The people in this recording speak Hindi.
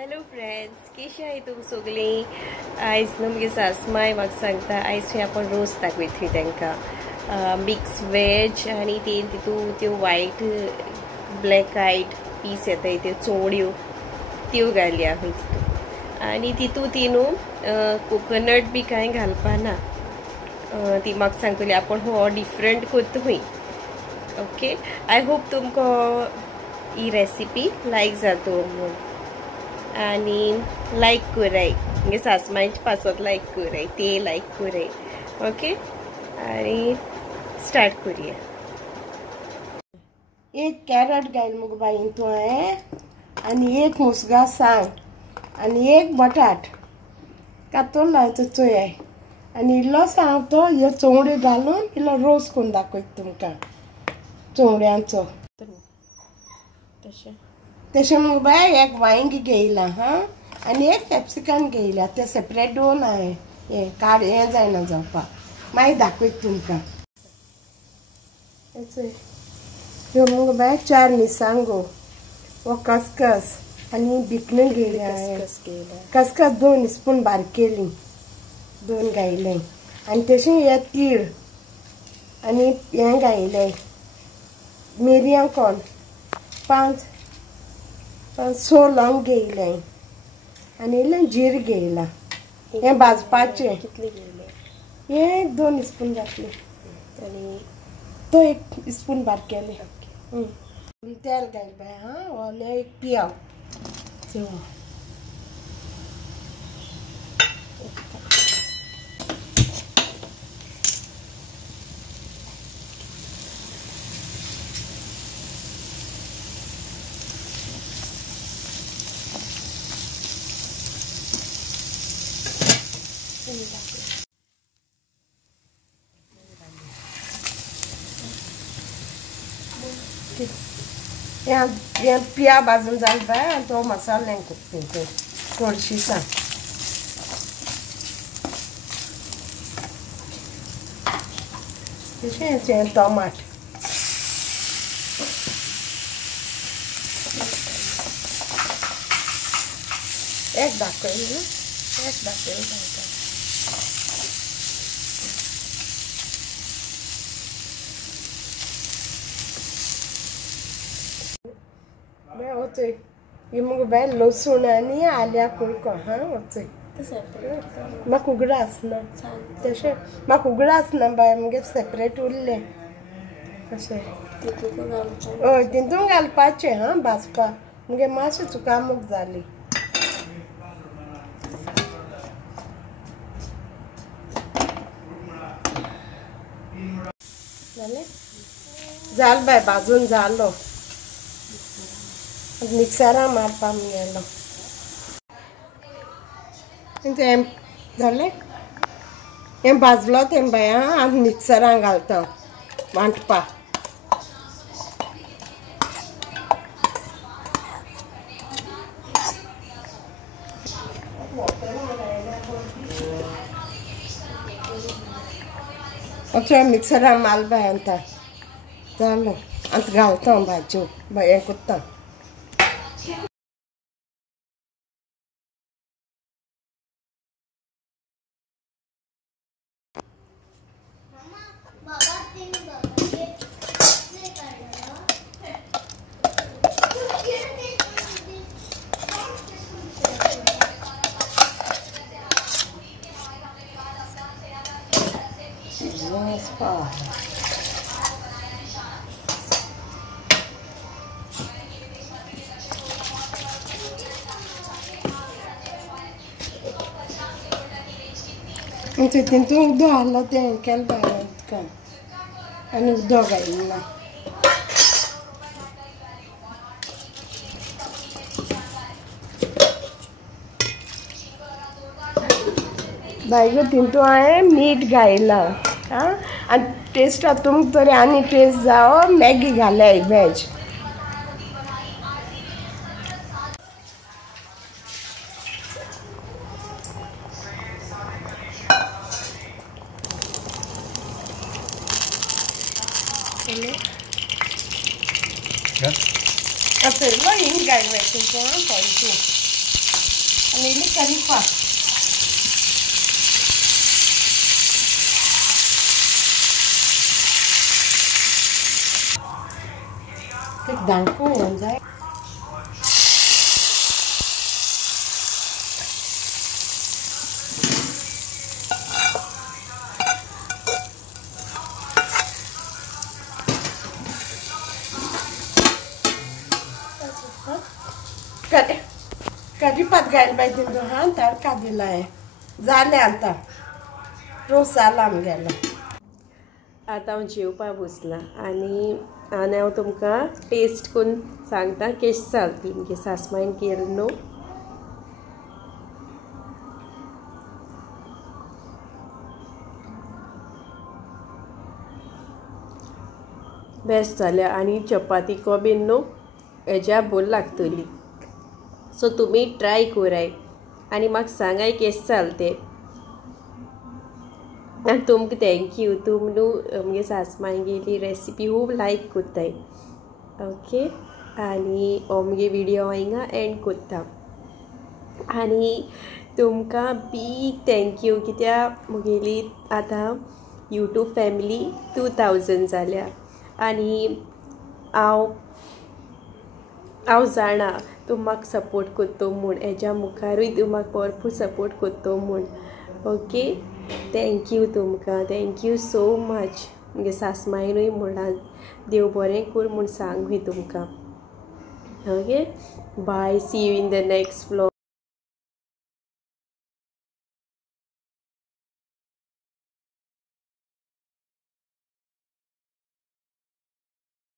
Hello friends, कशी आहे तुम सगळी? आयज न्हू मगे सासमाय म्हाका सांगता आयज आपण रोस दाखयतली तांकां मिक्स वेज आनी त्यो वायट ब्लॅक आयड पीस येताय त्यो चोवड्यो त्यो घालया खंय तितू आनी तितू ती न्हू कोकोनट बी कांय घालपाना ती म्हाका सांगतली आपण हो डिफरंट करता खंय. ओके, आय होप तुमकां ही रेसिपी लायक जातो आणि लाईक कराय म्हणजे सासमाईच्या पासत लाईक कराय ते लाईक कराय. ओके, आणि स्टार्ट करूया. एक कॅरट घाल मुग बाईन तू आहे आणि एक मुसगा सांग आणि एक बटाट कातून लायचं चोय आहे आणि इल्लो सांग तो ह्यो चोवड्यो घालून इल्लो रोस करून दाखयत तुमकां चोवड्यांचो. तशें मुग बाय एक वांयगी घेयला हा आणि एक कॅप्सिकम घेयला ते सेपरेट दोन आहे हे काड हें जायना जावपाक मागीर दाखयत तुमकां. ह्यो मुग बाय 4 मिरसांगो वो खसखस आनी भिकणो घेयल्या खसखस 2 स्पून बारकेली 2 घायले आनी तशें हे तीळ आनी हें घायलें मिरयां कोण 5 लवंग घेयले आनी इल्लें जीर घेयला हें भाजपाचें. हे 2 स्पून घातले आनी तो 1 स्पून बारकेले. तेल घाल बाय हा ओले एक पियाव हे पिया भाजून जाल बाय आनी तो मसालो हें करता थोडीशीं तशें टोमाट एक दाखयलें होचय ही मुग बाय लसूण आनी आल्या कुळको हा होचय म्हाका उगडां आसना तशें म्हाका उगडां आसना बाय मुगे सेपरेट उरलें अशें हय तितून घालपाचें हा भाजपाक मुगे मातशें चुकामूक जाली. जाल बाय भाजून जालो मिक्सरा मारपा गेलो हें जालें हें भाजलो तें बाय हा आनी मिक्सरान घालता वांटपा. अच्छा मिक्सरा माल बाय अंता जालो अंत घालता भाजू बाय हें कोत्ता. तितून उदो घालो तें केलें बाय उदकान आनी उदो घायना बायगो तितून हांवें मीठ घायला हा आनी टेस्ट तुमकां तरी आनी टेस्ट जावो मॅगी घाले veg. Hacerlo y engañar con todo. करीपात दांको येऊन जाय करीपात घायला पाहिजे तो हा तडका दिलाय जाले आता रोस जाला आमगेला आता हांव जेवपा बसला आनी हांव तुमकां टेस्ट करून सांगता कशी जाली ती सासमाईन केली न्हू बेस्ट जाल्या आनी चपाती को बीन न्हू हेज्या बोल लागतली सो तुमी ट्राय कराय आनी म्हाका सांगाय कशी जालें तें आनी तुमकां थँक्यू तुम न्हू म्हगे सासमाई गेली रेसिपी खूब लायक कोत्ताय ओके आनी हो म्हगे विडियो हांव हिंगा एंड कोत्ता आनी तुमकां बीग थँक्यू कित्याक म्हगेली आतां यूट्यूब फॅमिली 2000 जाल्या आनी हांव जाणा तुम म्हाका सपोर्ट कोत्तो म्हूण हेज्या मुखारूय तुम म्हाका भरपूर सपोर्ट कोत्तो म्हूण ओके थँक्यू तुमकां थँक्यू सो मच म्हगे सासमाईनूय म्हणा देव बरें कर म्हूण सांगूय तुमकां okay bye see you in the next vlog